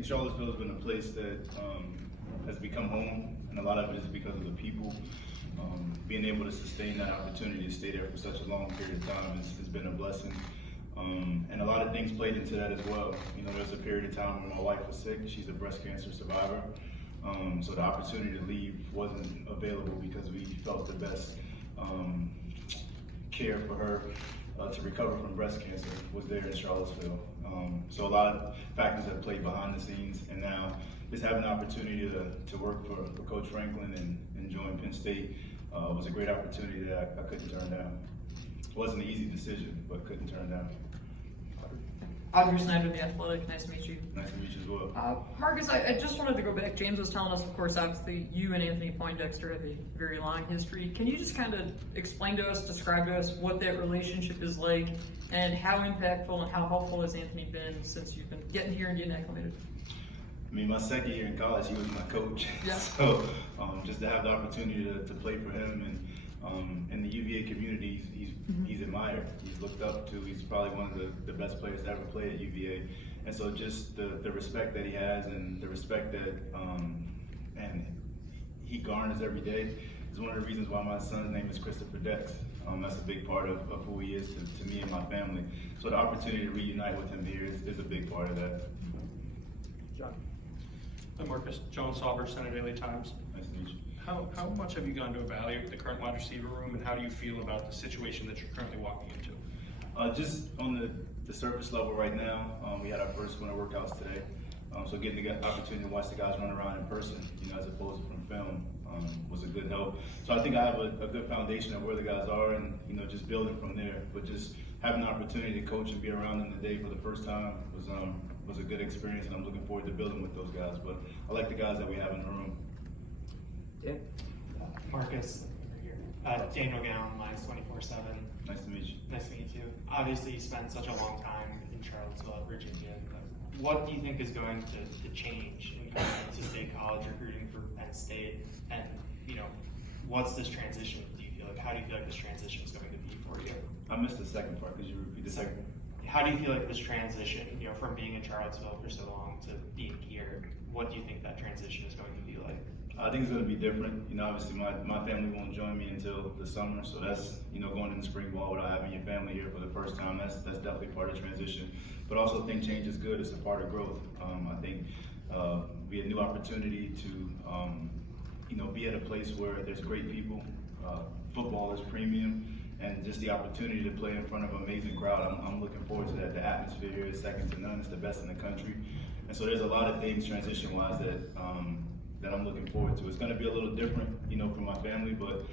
think Charlottesville has been a place that has become home, and a lot of it is because of the people. Being able to sustain that opportunity to stay there for such a long period of time has been a blessing. And a lot of things played into that as well. You know, there was a period of time when my wife was sick. She's a breast cancer survivor. So the opportunity to leave wasn't available because we felt the best care for her to recover from breast cancer was there in Charlottesville. So a lot of factors have played behind the scenes, and now just having the opportunity to work for Coach Franklin and join Penn State was a great opportunity that I couldn't turn down. It wasn't an easy decision, but couldn't turn down. Audrey Snyder, The Athletic. Nice to meet you. Nice to meet you as well. Marcus, I just wanted to go back. James was telling us, of course, obviously, you and Anthony Poindexter have a very long history. Can you just kind of explain to us, describe to us what that relationship is like, and how impactful and how helpful has Anthony been since you've been getting here and getting acclimated? I mean, my second year in college, he was my coach. Yeah. So just to have the opportunity to play for him and in the UVA community, he's admired. He's looked up to. He's probably one of the best players to ever play at UVA. And so just the respect that he has and the respect that and he garners every day is one of the reasons why my son's name is Christopher Dex. That's a big part of who he is to me and my family. So the opportunity to reunite with him here is a big part of that. John. I'm Marcus. John Sauber, Center Daily Times. Nice to meet you. How much have you gone to evaluate the current wide receiver room, and how do you feel about the situation that you're currently walking into? Just on the surface level right now, we had our first winter workouts today. So getting the opportunity to watch the guys run around in person, you know, as opposed to from film, was a good help. So I think I have a good foundation of where the guys are, and you know, just building from there. But just having the opportunity to coach and be around them today for the first time was a good experience, and I'm looking forward to building with those guys. But I like the guys that we have in the room. Dan. Marcus, Daniel Gown, Minds 24/7. Nice to meet you. Nice to meet you. Obviously, you spent such a long time in Charlottesville, Virginia. What do you think is going to change in coming to State College, recruiting for Penn State? And, you know, what's this transition, do you feel like? How do you feel like this transition is going to be for you? I missed the second part. Could you repeat the second? How do you feel like this transition, you know, from being in Charlottesville for so long to being here, what do you think that transition is going to be like? I think it's going to be different. You know, obviously my family won't join me until the summer, so that's, you know, going into spring ball without having your family here for the first time, that's definitely part of the transition. But also I think change is good. It's a part of growth. I think be a new opportunity to, you know, be at a place where there's great people. Football is premium, and just the opportunity to play in front of an amazing crowd. I'm looking forward to that. The atmosphere here is second to none. It's the best in the country. And so there's a lot of things transition-wise that I'm looking forward to. It's going to be a little different, you know, for my family, but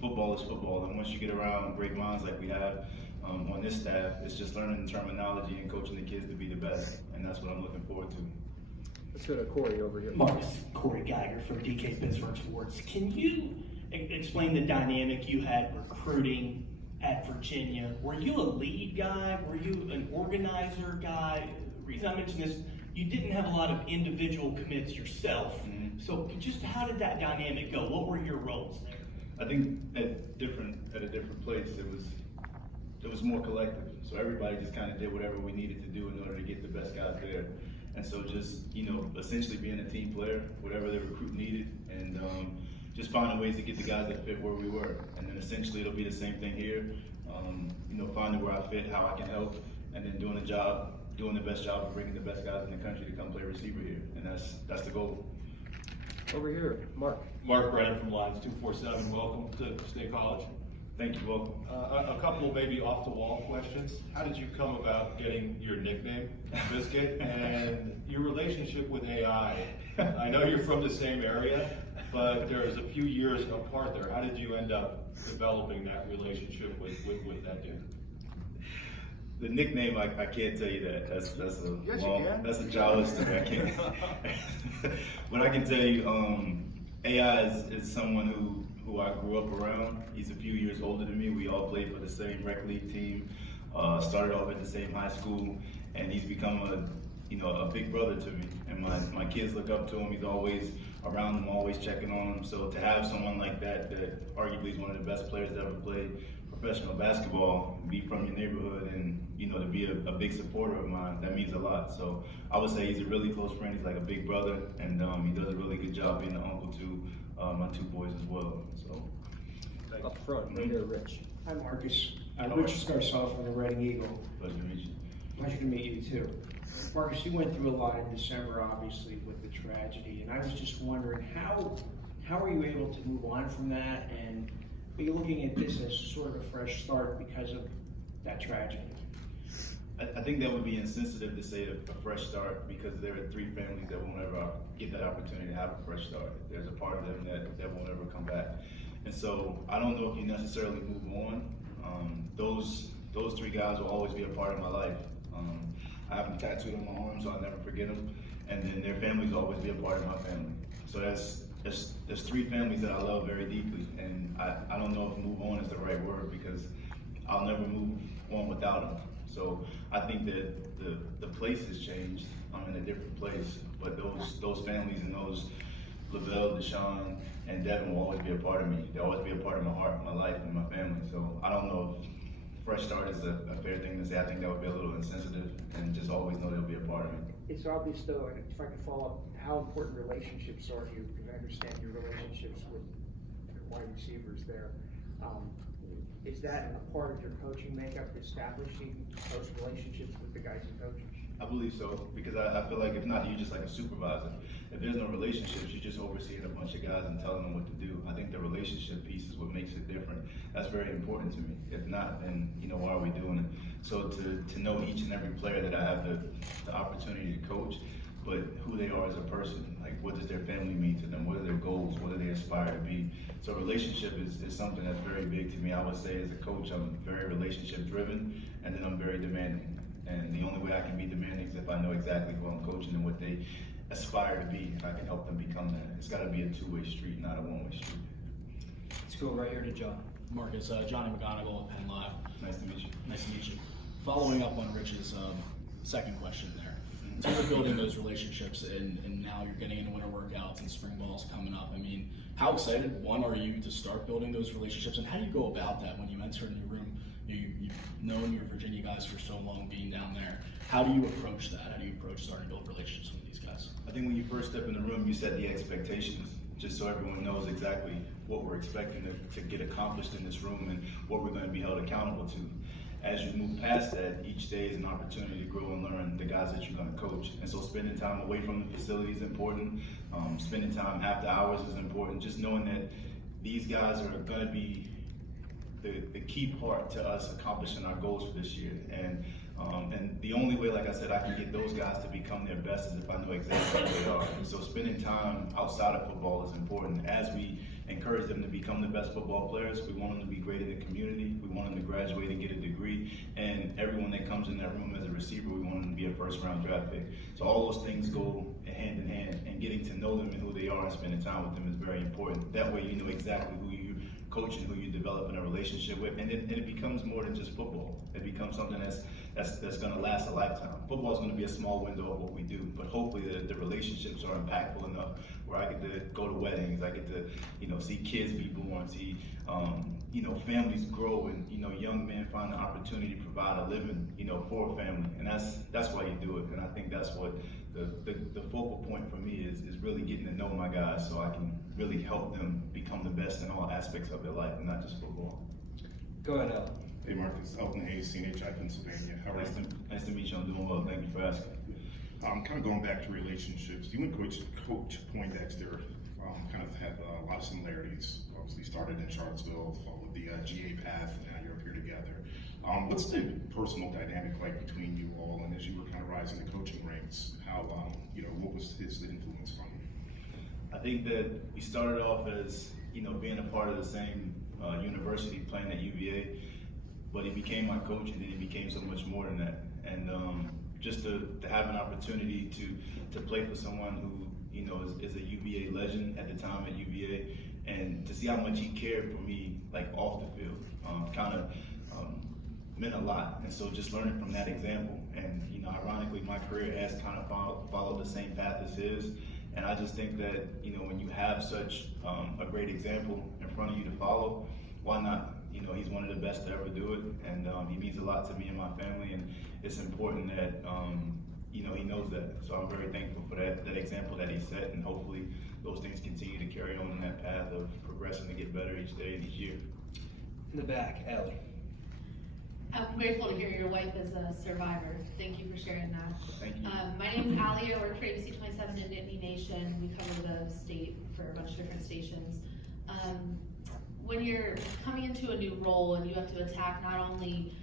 football is football. And once you get around great minds like we have on this staff, it's just learning the terminology and coaching the kids to be the best. And that's what I'm looking forward to. Let's go to Corey over here. Marcus, Corey Geiger from DK Pittsburgh Sports. Can you explain the dynamic you had recruiting at Virginia? Were you a lead guy? Were you an organizer guy? The reason I mention this, you didn't have a lot of individual commits yourself. Mm-hmm. So just how did that dynamic go? What were your roles there? I think at a different place, it was more collective. So everybody just kind of did whatever we needed to do in order to get the best guys there. And so just, you know, essentially being a team player, whatever the recruit needed, and just finding ways to get the guys that fit where we were. And then essentially it'll be the same thing here. You know, finding where I fit, how I can help, and then doing the best job of bringing the best guys in the country to come play receiver here. And that's the goal. Over here, Mark. Mark Brennan from Lines 247. Welcome to State College. Thank you, welcome. A couple maybe off-the-wall questions. How did you come about getting your nickname, Biscuit, and your relationship with AI? I know you're from the same area, but there's a few years apart there. How did you end up developing that relationship with that dude? The nickname, I can't tell you that. That's a childish story. I can't. But I can tell you, AI is someone who I grew up around. He's a few years older than me. We all played for the same rec league team. Started off at the same high school, and he's become a big brother to me. And my kids look up to him. He's always around them, always checking on them. So to have someone like that arguably is one of the best players that ever played professional basketball, be from your neighborhood, and to be a big supporter of mine, that means a lot. So I would say he's a really close friend. He's like a big brother, and he does a really good job being an uncle to my two boys as well. So Up front, right there, Rich. Hi, Marcus. Rich Scarsoff from the Reading Eagle. pleasure to meet you. Pleasure to meet you too. Marcus, you went through a lot in December, obviously, with the tragedy, and I was just wondering how are you able to move on from that, and are you looking at this as sort of a fresh start because of that tragedy? I think that would be insensitive to say a fresh start, because there are three families that won't ever get that opportunity to have a fresh start. There's a part of them that won't ever come back. And so I don't know if you necessarily move on. Those three guys will always be a part of my life. I have them tattooed on my arm, so I'll never forget them. And then their families will always be a part of my family. So there's three families that I love very deeply, and I don't know if move on is the right word, because I'll never move on without them. So I think that the place has changed. I'm in a different place, but those families and those Lavelle, Deshaun, and Devin will always be a part of me. They'll always be a part of my heart, my life, and my family. So I don't know if fresh start is a fair thing to say. I think that would be a little insensitive, and just always know they'll be a part of me. It's obvious though, and if I can follow up, how important relationships are to you, because I understand your relationships with your wide receivers there. Is that a part of your coaching makeup, establishing those relationships with the guys you coach? I believe so, because I feel like if not, you're just like a supervisor. If there's no relationships, you're just overseeing a bunch of guys and telling them what to do. I think the relationship piece is what makes it different. That's very important to me. If not, then why are we doing it? So to know each and every player that I have the opportunity to coach, but who they are as a person, like what does their family mean to them, what are their goals, what do they aspire to be. So relationship is something that's very big to me. I would say as a coach, I'm very relationship driven, and then I'm very demanding. And the only way I can be demanding is if I know exactly who I'm coaching and what they aspire to be, and I can help them become that. It's got to be a two-way street, not a one-way street. Let's go right here to John. Marcus, Johnny McGonigal at Penn Live. Nice to meet you. Nice to meet you. Following up on Rich's second question there. So you're building those relationships, and now you're getting into winter workouts and spring ball's coming up. I mean, how excited, one, are you to start building those relationships, and how do you go about that when you enter a new room? You've known your Virginia guys for so long being down there. How do you approach that? How do you approach starting to build relationships with these guys? I think when you first step in the room, you set the expectations, just so everyone knows exactly what we're expecting to get accomplished in this room and what we're going to be held accountable to. As you move past that, each day is an opportunity to grow and learn the guys that you're going to coach. And so spending time away from the facility is important. Spending time after hours is important. Just knowing that these guys are going to be the key part to us accomplishing our goals for this year. And the only way, like I said, I can get those guys to become their best is if I know exactly who they are. And so spending time outside of football is important. As we encourage them to become the best football players, we want them to be great in the community. We want them to graduate and get a degree. And everyone that comes in that room as a receiver, we want them to be a first-round draft pick. So all those things go hand in hand. And getting to know them and who they are and spending time with them is very important. That way you know exactly who you're coaching, who you're developing a relationship with. And it becomes more than just football. It becomes something that's going to last a lifetime. Football is going to be a small window of what we do, but hopefully the relationships are impactful enough where I get to go to weddings, I get to see kids be born, see families grow, and young men find the opportunity to provide a living for a family, and that's why you do it. And I think that's what the focal point for me is really getting to know my guys so I can really help them become the best in all aspects of their life and not just football. Go ahead, Al. Hey Marcus, Elton Hayes, CNHI, Pennsylvania. How are you? Nice to meet you. I'm doing well. Thank you for asking. Kind of going back to relationships. You and Coach Poindexter kind of have a lot of similarities. Obviously started in Charlottesville, followed the GA path, and now you're up here together. What's the personal dynamic like between you all, and as you were kind of rising the coaching ranks, how what was his influence on you? I think that we started off as being a part of the same university, playing at UVA, but he became my coach, and then he became so much more than that. And just to have an opportunity to play for someone who is a UVA legend at the time at UVA, and to see how much he cared for me like off the field, meant a lot. And so just learning from that example, and ironically my career has kind of followed the same path as his. And I just think that when you have such a great example in front of you to follow, why not he's one of the best to ever do it, and he means a lot to me and my family, and it's important that he knows that. So I'm very thankful for that example that he set, and hopefully those things continue to carry on that path of progressing to get better each day and each year. In the back, Ellie. I'm grateful to hear your wife is a survivor. Thank you for sharing that. Thank you. My name's Allie. I work for ABC 27 in Nittany Nation. We cover the state for a bunch of different stations. When you're coming into a new role and you have to attack not only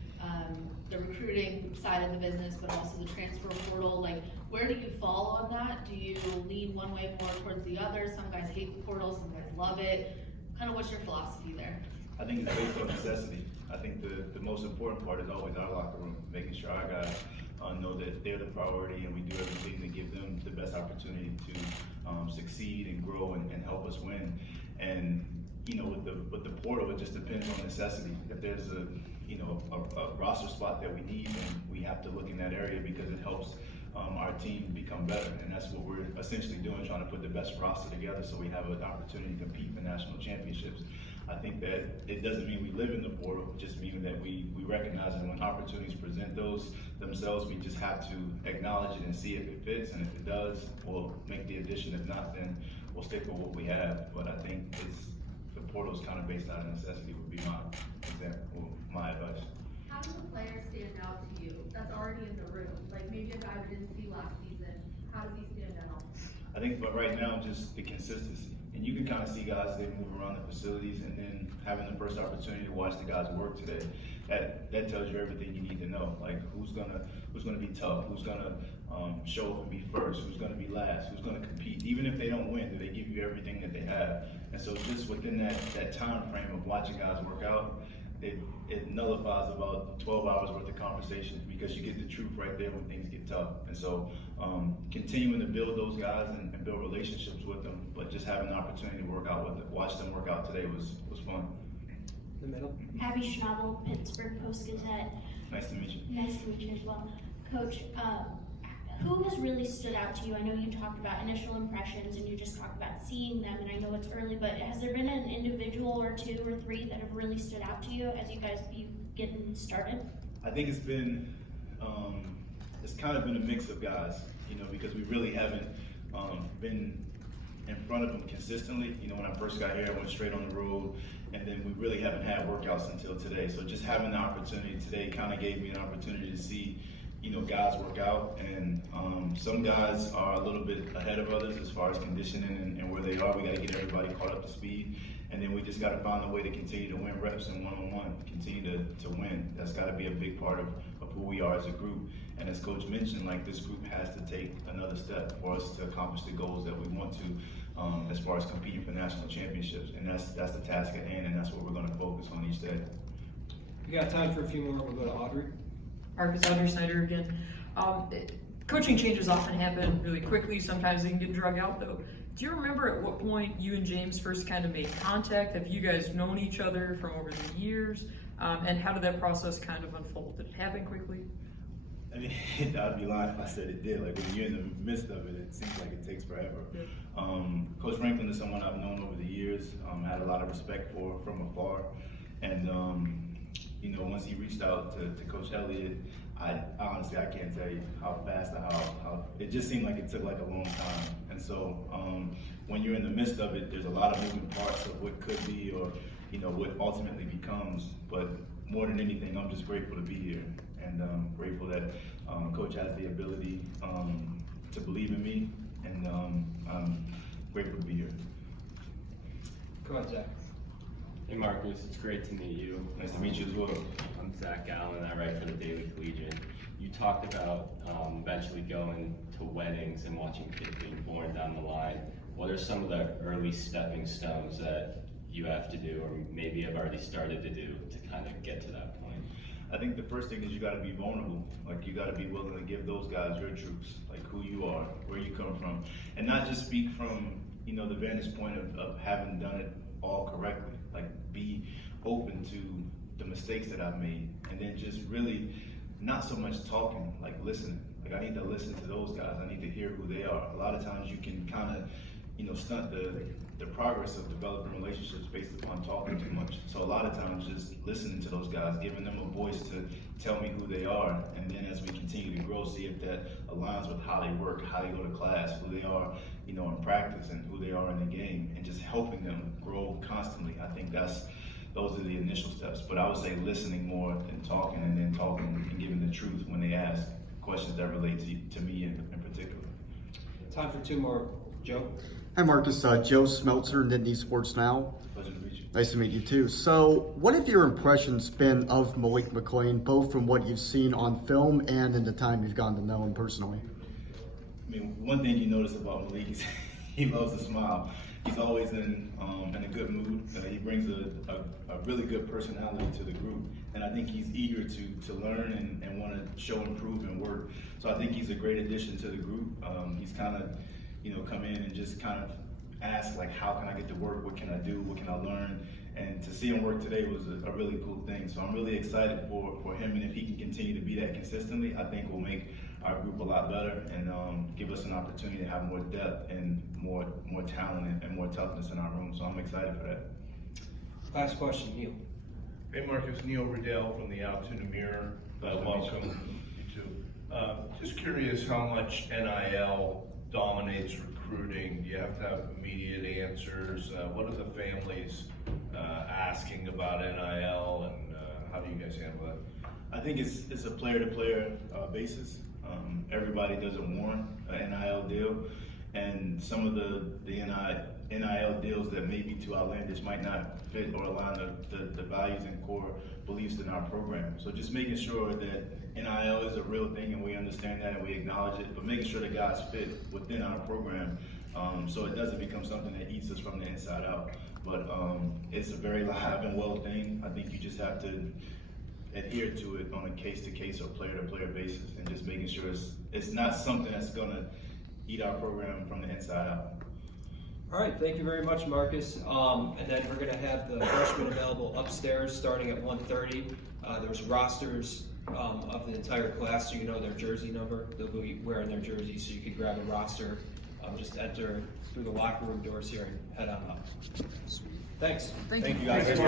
the recruiting side of the business, but also the transfer portal, like, where do you fall on that? Do you lean one way more towards the other? Some guys hate the portal, some guys love it. Kind of what's your philosophy there? I think it's based on necessity. I think the most important part is always our locker room, making sure our guys know that they're the priority, and we do everything to give them the best opportunity to succeed and grow and help us win. And with the portal, it just depends on necessity. If there's a roster spot that we need, then we have to look in that area because it helps our team become better, and that's what we're essentially doing, trying to put the best roster together so we have an opportunity to compete for national championships. I think that it doesn't mean we live in the portal, it just means that we recognize that when opportunities present themselves, we just have to acknowledge it and see if it fits, and if it does, we'll make the addition. If not, then we'll stick with what we have. But I think the portal is kind of based out of necessity would be my advice. How does a player stand out to you that's already in the room? Like maybe a guy we didn't see last season. How does he stand out? I think, but right now, just the consistency. And you can kind of see guys, they move around the facilities, and then having the first opportunity to watch the guys work today, that tells you everything you need to know. Like who's gonna be tough, who's gonna show up and be first, who's gonna be last, who's gonna compete. Even if they don't win, do they give you everything that they have? And so just within that time frame of watching guys work out, it nullifies about 12 hours worth of conversations because you get the truth right there when things get tough. And so continuing to build those guys and build relationships with them, but just having the opportunity to work out with them, watch them work out today was fun. The middle. Abby Schnabel, Pittsburgh Post-Gazette. Nice to meet you. Nice to meet you as well. Coach, who has really stood out to you? I know you talked about initial impressions and you just talked about seeing them, and I know it's early, but has there been an individual or two or three that have really stood out to you as you guys be getting started? I think it's been, it's kind of been a mix of guys, because we really haven't been in front of them consistently. When I first got here, I went straight on the road, and then we really haven't had workouts until today. So just having the opportunity today kind of gave me an opportunity to see guys work out, and some guys are a little bit ahead of others as far as conditioning and where they are. We got to get everybody caught up to speed, and then we just got to find a way to continue to win reps and one-on-one, continue to win. That's got to be a big part of who we are as a group. And as Coach mentioned, like, this group has to take another step for us to accomplish the goals that we want to, as far as competing for national championships. And that's the task at hand, and that's what we're going to focus on each day. We got time for a few more. We'll go to Audrey. Marques Hagans Snyder again. Coaching changes often happen really quickly. Sometimes they can get drug out, though. Do you remember at what point you and James first kind of made contact? Have you guys known each other from over the years? And how did that process kind of unfold? Did it happen quickly? I mean, I'd be lying if I said it did. Like, when you're in the midst of it, it seems like it takes forever. Yeah. Coach Franklin is someone I've known over the years, had a lot of respect for from afar. And, once he reached out to Coach Elliott, I honestly can't tell you how fast or how it just seemed like it took like a long time. And so when you're in the midst of it, there's a lot of moving parts of what could be or what ultimately becomes. But more than anything, I'm just grateful to be here, and grateful that Coach has the ability to believe in me, and I'm grateful to be here. Go ahead, Zach. Hey Marcus, it's great to meet you. Nice to meet you as well. I'm Zach Allen, I write for the Daily Collegian. You talked about eventually going to weddings and watching kids being born down the line. What are some of the early stepping stones that you have to do, or maybe have already started to do, to kind of get to that point? I think the first thing is you got to be vulnerable. Like, you got to be willing to give those guys your truths, like who you are, where you come from, and not just speak from the vantage point of having done it all correctly. Like, be open to the mistakes that I've made, and then just really not so much talking, like listening. Like, I need to listen to those guys. I need to hear who they are. A lot of times you can kind of stunt the progress of developing relationships based upon talking too much. So a lot of times just listening to those guys, giving them a voice to tell me who they are, and then as we continue to grow, see if that aligns with how they work, how they go to class, who they are, in practice, and who they are in the game, and just helping them grow constantly. I think those are the initial steps. But I would say listening more than talking, and then talking and giving the truth when they ask questions that relate to me in particular. Time for two more. Joe? Hi Marcus, Joe Smeltzer, Nittany Sports Now. Pleasure to meet you. Nice to meet you too. So what have your impressions been of Malik McClain, both from what you've seen on film and in the time you've gotten to know him personally? I mean, one thing you notice about Malik is he loves to smile. He's always in a good mood. He brings a really good personality to the group, and I think he's eager to learn and want to show improvement work. So I think he's a great addition to the group. He's kind of come in and just kind of ask, like, how can I get to work? What can I do? What can I learn? And to see him work today was a really cool thing. So I'm really excited for him, and if he can continue to be that consistently, I think will make our group a lot better and give us an opportunity to have more depth and more talent and more toughness in our room. So I'm excited for that. Last question, Neil. Hey Marcus, Neil Riddell from the Altoona Mirror. Welcome. You too. Just curious how much NIL dominates recruiting. Do you have to have immediate answers? What are the families asking about NIL, and how do you guys handle that? I think it's a player-to-player basis. Everybody doesn't want an NIL deal, and some of the NIL deals that may be too outlandish might not fit or align the values and core beliefs in our program. So just making sure that NIL is a real thing and we understand that and we acknowledge it, but making sure that guys fit within our program so it doesn't become something that eats us from the inside out. But it's a very live and well thing. I think you just have to adhere to it on a case-to-case or player-to-player basis, and just making sure it's not something that's going to eat our program from the inside out. All right, thank you very much, Marcus. And then we're going to have the freshmen available upstairs starting at 1:30. There's rosters of the entire class, so you know their jersey number. They'll be wearing their jersey, so you can grab a roster. Just enter through the locker room doors here and head on up. Thanks. Thank you guys.